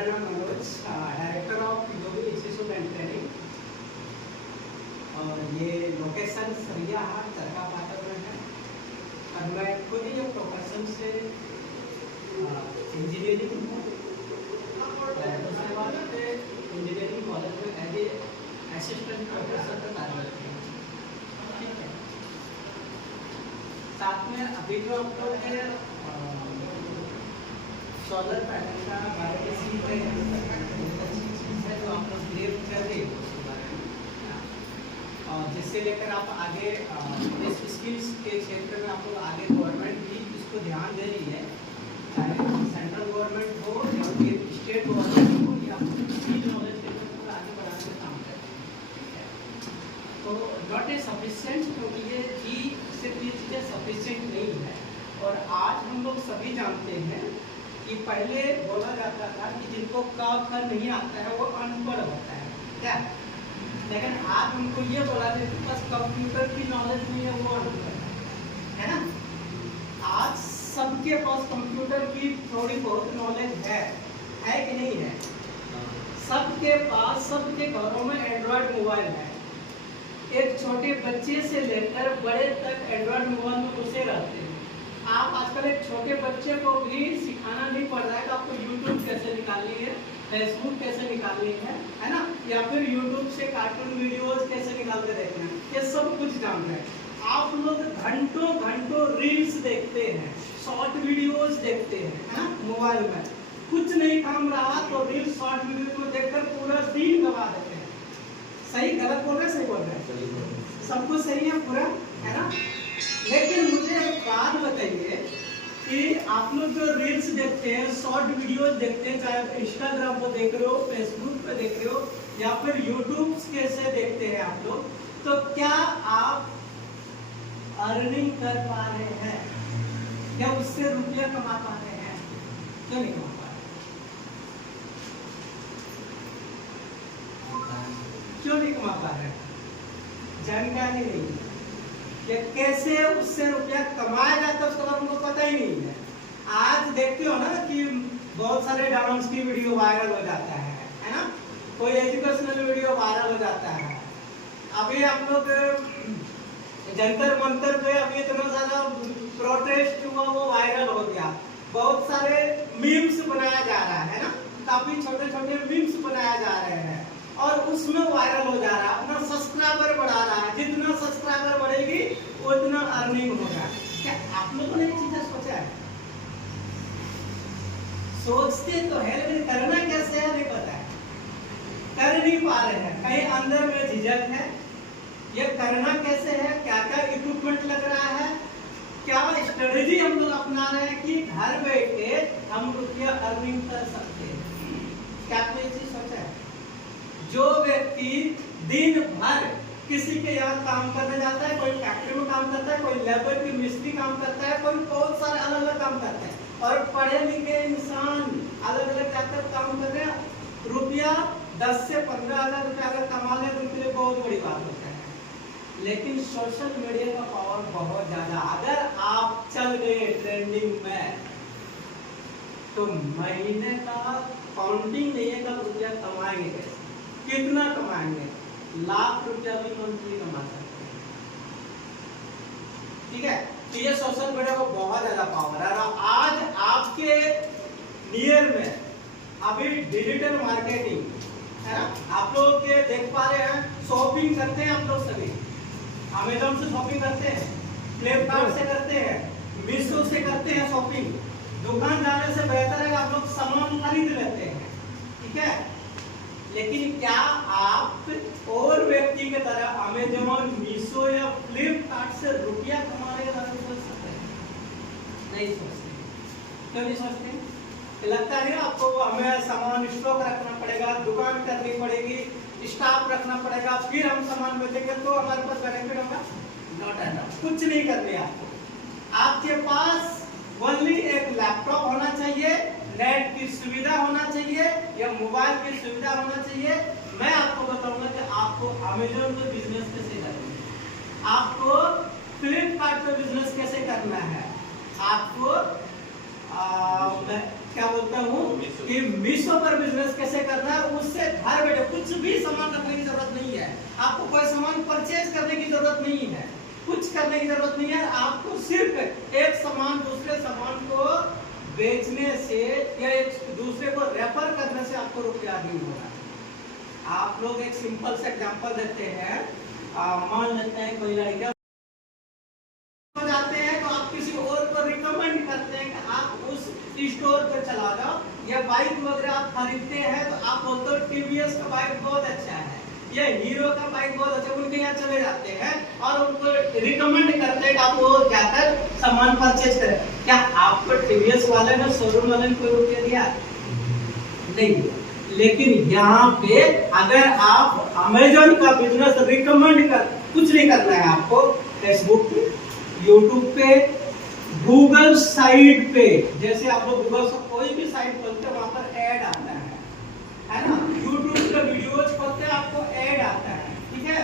मेरा नाम Manoj, director of Yogi institute and training, और ये लोकेशन सरिया हाट चरका पाटर में है। और मैं खुद ही प्रोफेशन से इंजीनियरिंग हूँ, और दूसरे बात पे इंजीनियरिंग कॉलेज में एज ए असिस्टेंट प्रोफेसर का कार्यरत हूँ। ठीक है, साथ में अभी जो आप लोग सोलर पैनल का बारे में सीख रहे हैं, अच्छी चीज़ है जो आप लोग क्लियर कर रहे हो उसके बारे में, और जिससे लेकर आप आगे इस स्किल्स के क्षेत्र में आप लोग आगे गवर्नमेंट भी इसको ध्यान दे रही है, चाहे सेंट्रल गवर्नमेंट हो या फिर स्टेट गवर्नमेंट हो, या स्किल नॉलेज के पूरा आगे बढ़ाने का काम कर रहे हैं। तो नॉट ए सफिशिएंट, क्योंकि ये ही सिर्फ ये चीज़ें सफिशिएंट नहीं है। और आज हम लोग सभी जानते हैं कि पहले बोला जाता था कि जिनको क ख नहीं आता है वो अनपढ़ होता है, क्या? लेकिन आज उनको ये बोला जाता है कि बस कंप्यूटर की नॉलेज नहीं है वो अनपढ़ है ना। आज सबके पास कंप्यूटर की थोड़ी बहुत नॉलेज है कि नहीं है? सबके पास, सबके घरों में एंड्रॉयड मोबाइल है। एक छोटे बच्चे से लेकर बड़े तक एंड्रॉयड मोबाइल में घुसे रहते हैं। आप आजकल एक छोटे बच्चे को भी सिखाना नहीं पड़ रहा है कि आपको यूट्यूब कैसे निकालनी है, फेसबुक कैसे निकालनी है ना, या फिर यूट्यूब से कार्टून वीडियोस कैसे निकाल के देखना है, ये सब कुछ जान रहे हैं। आप लोग घंटों घंटों रील्स देखते हैं, शॉर्ट वीडियोस देखते हैं, है ना, मोबाइल में। कुछ नहीं काम रहा तो रील्स शॉर्ट वीडियो को देखकर पूरा दिन गवा देते हैं। सही गलत बोल रहे हैं? सही बोल रहे हैं, सब कुछ सही है पूरा, है ना। लेकिन मुझे एक बात बताइए कि आप लोग जो रील्स देखते हैं, शॉर्ट वीडियोस देखते हैं, चाहे इंस्टाग्राम पर देख रहे हो, फेसबुक पे देख रहे हो, या फिर यूट्यूब कैसे देखते हैं आप लोग, तो क्या आप अर्निंग कर पा रहे हैं? क्या उससे रुपया कमा पा रहे हैं? क्यों नहीं कमा पा रहे? क्यों नहीं कमा पा रहे? जानकारी नहीं है कि कैसे उससे रुपया कमाया जाता है, उसका उनको पता ही नहीं है। आज देखते हो ना कि बहुत सारे डांस की वीडियो वायरल हो जाता है ना, कोई एजुकेशनल वीडियो वायरल हो जाता है। अभी आप लोग जंतर मंतर पे अभी इतना ज्यादा प्रोटेस्ट हुआ, वो वायरल हो गया। बहुत सारे मीम्स बनाया जा रहा है ना, काफी छोटे छोटे मीम्स बनाया जा रहे हैं और उसमें वायरल हो जा रहा है, अपना सब्सक्राइबर बढ़ा रहा है। जितना सब्सक्राइबर बढ़ेगी उतना अर्निंग होगा। क्या आप लोगों ने ये चीजें सोचा है? सोचते तो है, लेकिन करना कैसे है नहीं पता है, कर नहीं पा रहे हैं। कहीं अंदर में झिझक है, ये करना कैसे है, क्या क्या इक्विपमेंट लग रहा है, क्या स्ट्रेटेजी हम लोग अपना रहे हैं कि घर बैठे हम रुपया अर्निंग कर सकते हैं। क्या आपने ये चीज सोचा है? जो व्यक्ति दिन भर किसी के यहाँ काम करने जाता है, कोई फैक्ट्री में काम करता है, कोई लेबर की मिस्त्री काम करता है, कोई बहुत सारे अलग अलग काम करते हैं, और पढ़े लिखे इंसान अलग अलग जाकर काम कर रहे हैं, रुपया 10 से 15 हजार रुपया अगर कमा ले तो उनके लिए बहुत बड़ी बात होता है। लेकिन सोशल मीडिया का पावर बहुत ज्यादा, अगर आप चल गए ट्रेंडिंग में तो महीने का काउंटिंग नहीं है कब रुपया कमाएंगे, कैसे, कितना कमाएंगे, लाख रुपया भी मंथली कमा सकते हैं। ठीक है, तो ये सोशल मीडिया को बहुत ज्यादा पावर है। और आज आपके नियर में अभी डिजिटल मार्केटिंग है ना, आप लोग के देख पा रहे हैं, शॉपिंग करते हैं आप लोग सभी, अमेजोन से शॉपिंग करते हैं, फ्लिपकार्ट से करते हैं, मीशो से करते हैं शॉपिंग। दुकान जाने से बेहतर है आप लोग सामान खरीद लेते हैं, ठीक है। लेकिन क्या आप और व्यक्ति की तरह अमेजोन, मीशो या फ्लिपकार्ट से रुपया कमाने के बारे में सोच सकते हैं? नहीं सोचते। क्यों नहीं सोचते? लगता है ना आपको हमें सामान स्टॉक रखना पड़ेगा, दुकान करनी पड़ेगी, स्टाफ रखना पड़ेगा, फिर हम सामान बेचेंगे तो हमारे पास बेनिफिट होगा। नॉट एट, कुछ नहीं करने आपको। आपके पास ओनली एक लैपटॉप होना चाहिए, नेट की सुविधा होना चाहिए या मोबाइल की सुविधा होना चाहिए। मैं आपको बताऊंगा कि आपको अमेजोन पे बिजनेस कैसे करना है, आपको फ्लिपकार्ट पे बिजनेस कैसे करना है, आपको क्या बोलता हूँ कि मीशो पर बिजनेस कैसे करना है, उससे घर बैठे कुछ भी सामान रखने की जरूरत नहीं है, आपको कोई सामान परचेज करने की जरूरत नहीं है, कुछ करने की जरूरत नहीं है। आपको सिर्फ एक सामान दूसरे सामान को बेचने से या एक दूसरे को रेफर करने से आपको रुपया नहीं हो रहा है। आप लोग एक सिंपल सा एग्जांपल देते हैं, मान लेते हैं कोई लड़का जाते हैं तो आप किसी और को रिकमेंड करते हैं कि आप उस स्टोर पर चला जाओ, या बाइक वगैरह आप खरीदते हैं तो आप बोलते हो टीवीएस का बाइक बहुत अच्छा है, या हीरो का बाइक बहुत अच्छा, उनके यहाँ चले जाते हैं और उनको रिकमेंड करते हैं कि आप वो जाकर सामान परचेज करें। क्या आपको टीवीएस वाले ने, शोरूम वाले ने कोई रुपया दिया? नहीं। लेकिन यहाँ पे अगर आप अमेजन का बिजनेस रिकमेंड कर, कुछ नहीं करना है आपको, फेसबुक पे, यूट्यूब पे, गूगल साइट पे, जैसे आप लोग गूगल से कोई भी साइट खोलते हैं वहां पर ऐड आता है ना, यूट्यूब पे वीडियोज खोलते हैं आपको ऐड आता है, ठीक है,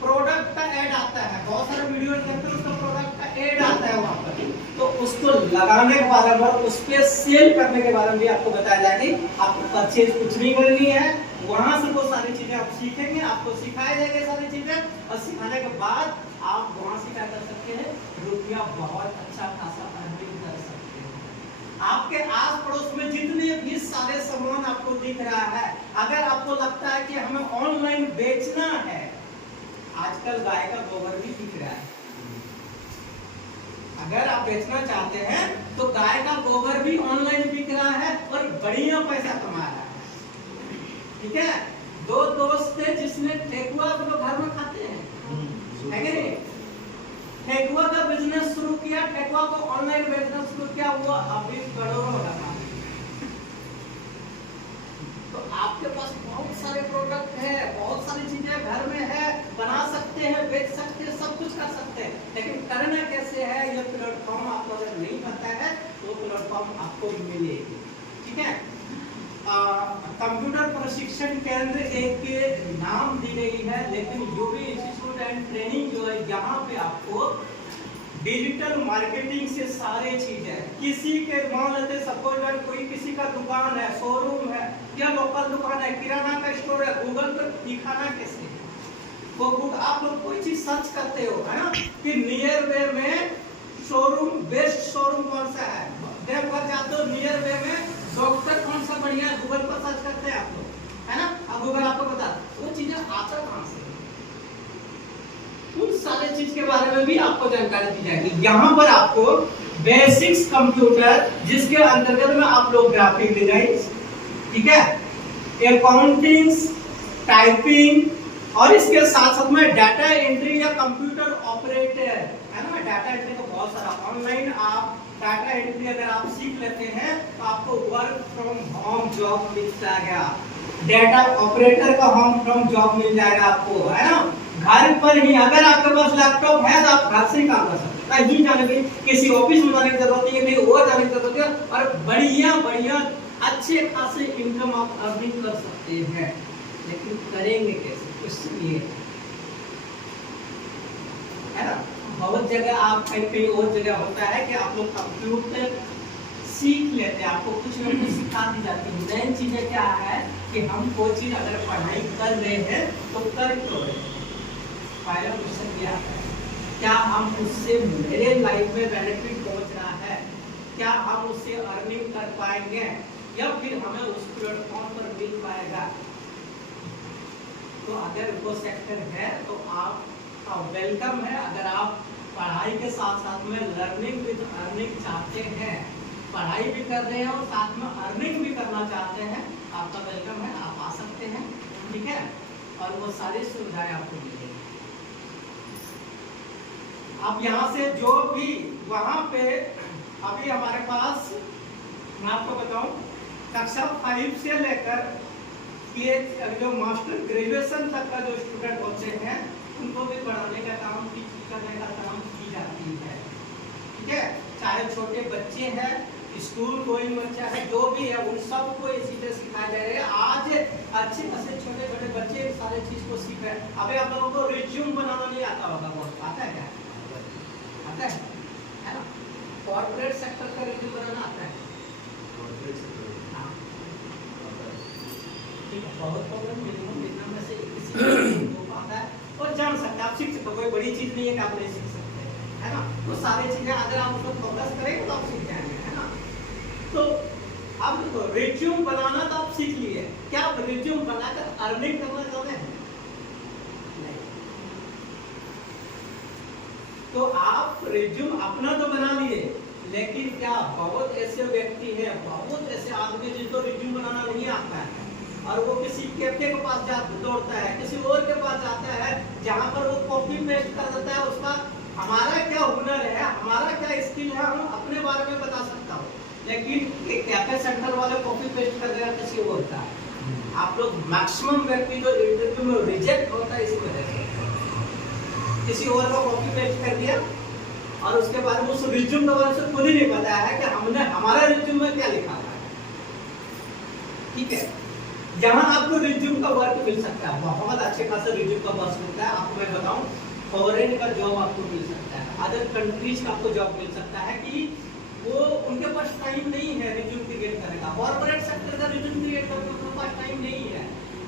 प्रोडक्ट का ऐड आता है, बहुत सारे वीडियो देखते हैं उसका प्रोडक्ट का ऐड आता है वहां पर, तो उसको लगाने के बारे में, उस पे सेल करने के बारे में भी आपको बताया जाएगी। आपको परचेज कुछ नहीं करनी है, वहां से वो सारी चीजें आप सीखेंगे, आपको सिखाए जाएंगे सारी चीजें, और सिखाने के बाद आप वहां से क्या कर सकते हैं, रुपया बहुत अच्छा खासा अर्निंग कर सकते हैं। आपके आस पड़ोस में जितने भी सारे सामान आपको दिख रहा है, अगर आपको लगता है कि हमें ऑनलाइन बेचना है, आजकल गाय का गोबर भी दिख रहा है, अगर आप बेचना चाहते हैं तो गाय का गोबर भी ऑनलाइन बिक रहा है और बढ़िया पैसा कमा रहा है, ठीक है। दो दोस्त थे जिसने ठेकुआ लोग घर में खाते हैं, है कि नहीं, ठेकुआ का बिजनेस शुरू किया, ठेकुआ को ऑनलाइन बेचना शुरू किया, वो अभी करोड़ों में लगा। तो आपके पास बहुत सारे प्रोडक्ट है, बहुत सारी चीजें घर में है, बना सकते हैं, बेच सकते हैं, सब कुछ कर सकते हैं, लेकिन करना कैसे है, ये प्लेटफॉर्म आपको अगर नहीं पता है तो प्लेटफॉर्म आपको मिलेगी, ठीक है। कंप्यूटर प्रशिक्षण केंद्र एक के नाम दी गई है, लेकिन यूपी इंस्टीट्यूट एंड ट्रेनिंग जो है, यहाँ पे आपको डिजिटल मार्केटिंग से सारे चीज है। किसी के मान लेते सपोज कोई किसी का दुकान है, शोरूम है या लोकल दुकान है, किराना का स्टोर है, गूगल पर दिखाना कैसे, वो आप लोग कोई चीज सर्च करते हो, है ना, कि नियर वे में शोरूम, बेस्ट शोरूम कौन सा है, देवघर जाते हो नियर वे में डॉक्टर कौन सा बढ़िया है, गूगल पर सर्च करते हैं आप लोग, है ना, अब गूगल आपको बता वो चीजें आता कहां से, उन सारे चीज के बारे में भी आपको जानकारी दी जाएगी। यहाँ पर आपको बेसिक्स कंप्यूटर, जिसके अंतर्गत में आप लोग ग्राफिक डिजाइन, ठीक है, अकाउंटिंग, टाइपिंग, और इसके साथ साथ में डाटा एंट्री या कंप्यूटर ऑपरेटर, है ना, डाटा एंट्री को बहुत सारा ऑनलाइन आप डाटा एंट्री अगर आप सीख लेते हैं तो आपको वर्क फ्रॉम होम जॉब मिल जाएगा, डाटा ऑपरेटर का होम फ्रॉम जॉब मिल जाएगा आपको, है ना, घर पर ही। अगर आपके पास लैपटॉप है तो आप घर से ही काम कर सकते हैं, कहीं जाने की, किसी ऑफिस में जाने की जरूरत नहीं है, कहीं और जाने की जरूरत है, और बढ़िया बढ़िया अच्छे खासे इनकम आप अर्निंग कर सकते हैं। लेकिन करेंगे कैसे, इसलिए है ना, बहुत जगह आप कहीं और जगह होता है कि आप लोग कंप्यूटर सीख लेते हैं, आपको कुछ ना कुछ सिखा दी जाती है। मेन चीजें क्या है कि हम कोई चीज अगर पढ़ाई कर रहे हैं तो कर क्यों रहे हैं, पहला क्वेश्चन क्या है, क्या हम उससे मेरे लाइफ में बेनिफिट पहुंच रहा है, क्या हम उससे अर्निंग कर पाएंगे, या फिर हमें उस प्लेटफॉर्म पर मिल पाएगा। तो अगर वो सेक्टर है तो आप वेलकम है। अगर आप पढ़ाई के साथ साथ में लर्निंग विद अर्निंग चाहते हैं, पढ़ाई भी कर रहे हैं और साथ में अर्निंग भी करना चाहते हैं, आपका वेलकम है, आप आ सकते हैं, ठीक है, और वो सारी सुविधाएं आपको मिलेंगी। आप यहाँ से जो भी वहाँ पे अभी हमारे पास, मैं आपको बताऊं, कक्षा 5 से लेकर जो मास्टर ग्रेजुएशन तक का जो स्टूडेंट होते हैं उनको भी पढ़ाने का काम, टीचिंग करने का काम की जाती है, ठीक है, चाहे छोटे बच्चे हैं, स्कूल गोइंग बच्चा है, जो भी है उन सबको इसी तरह सिखाया जाएगा। आज अच्छे खासे छोटे छोटे बच्चे सारे चीज को सीख रहे हैं। अभी आप लोगों को रिज्यूम बनाना नहीं आता होगा, बहुत आता है क्या, आता है ना, कॉर्पोरेट सेक्टर का रिज्यूम बनाना आता है, बहुत प्रॉब्लम मिनिमम इतना में से किसी को आता है और जान सकते हैं, आप सीख सकते हो, कोई बड़ी चीज नहीं है कि आप नहीं सीख सकते, है ना। तो सारी चीजें अगर आप उसको फोकस करेंगे तो आप सीख जाएंगे, है ना। तो अब रिज्यूम बनाना तो आप सीख लिए, क्या आप रिज्यूम बनाकर अर्निंग करना चाहते हैं? नहीं। तो आप रिज्यूम अपना तो बना लिए, लेकिन क्या बहुत ऐसे व्यक्ति हैं, बहुत ऐसे आदमी जिनको रिज्यूम बनाना नहीं आता है और वो किसी कैफे के पास दौड़ता है, किसी और के पास जाता है जहां पर वो कॉपी पेस्ट कर देता है। उसका हमारा क्या हुनर है, हमारा क्या स्किल है, हम अपने बारे में बता सकता हूँ, लेकिन कैफे सेंटर वाले कॉपी पेस्ट कर देगा किसी और का। आप लोग मैक्सिमम व्यक्ति जो इंटरव्यू में रिजेक्ट होता है इसी वजह से, किसी और को कॉपी पेस्ट कर दिया और उसके बाद में उस रिज्यूम के बारे में खुद ही नहीं पता है कि हमने हमारा रिज्यूम में क्या लिखा है। ठीक है, यहाँ आपको रिज्यूम का वर्क मिल सकता है, बहुत अच्छे खासा रिज्यूम का वर्क मिलता है। आपको मैं बताऊं, फॉरेन का जॉब आपको मिल सकता है, अदर कंट्रीज का आपको जॉब मिल सकता है कि वो उनके पास टाइम नहीं है रिज्यूम क्रिएट करने का। कॉर्पोरेट सेक्टर का रिज्यूम क्रिएट करने का उनके पास टाइम नहीं है।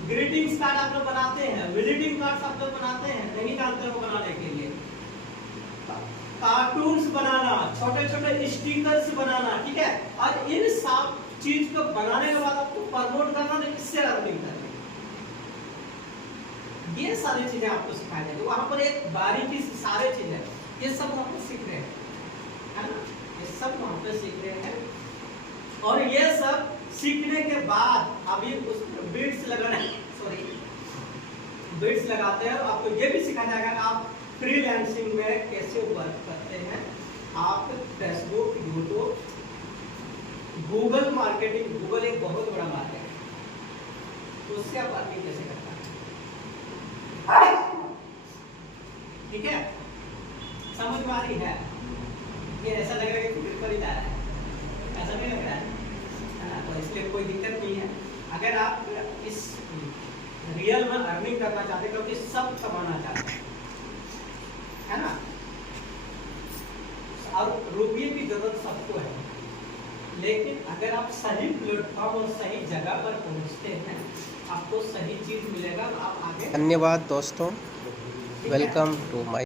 ग्रीटिंग्स कार्ड आप लोग बनाते हैं, विजिटिंग कार्ड्स आप लोग बनाते हैं, नहीं जानते हो बनाने के लिए। कार्टून्स बनाना, छोटे छोटे स्टिकर्स बनाना, ठीक है, और इन सब चीज को बनाने के बाद आपको प्रमोट करना, तो इससे अर्निंग करना, ये सारी चीजें आपको सिखाई जाएगी। वहां पर एक बारीकी से सारे चीजें ये सब वहां पर सीख रहे हैं, है ना, ये सब वहां पर सीख रहे हैं। और ये सब सीखने के बाद अभी उस बीट्स लगाना, सॉरी बीट्स लगाते हैं, आपको ये भी सिखाया जाएगा कि आप फ्रीलांसिंग में कैसे वर्क करते हैं। आप Facebook, YouTube, Google marketing, Google एक बहुत बड़ा मार्केट है, तो उससे आप अर्निंग कैसे करते हैं, ठीक है, समझ में आ रही है? ये ऐसा लग रहा है कि फिर पर ही जा रहा है, ऐसा नहीं लग रहा है, तो इसलिए कोई दिक्कत नहीं है। अगर आप इस रियल में अर्निंग करना चाहते हैं, क्योंकि सब कमाना चाहते हैं, है ना, और रुपये की जरूरत सबको है, लेकिन अगर आप सही प्लेटफॉर्म और सही जगह पर पहुंचते हैं, आपको सही चीज मिलेगा, आप आगे। धन्यवाद दोस्तों, वेलकम टू माय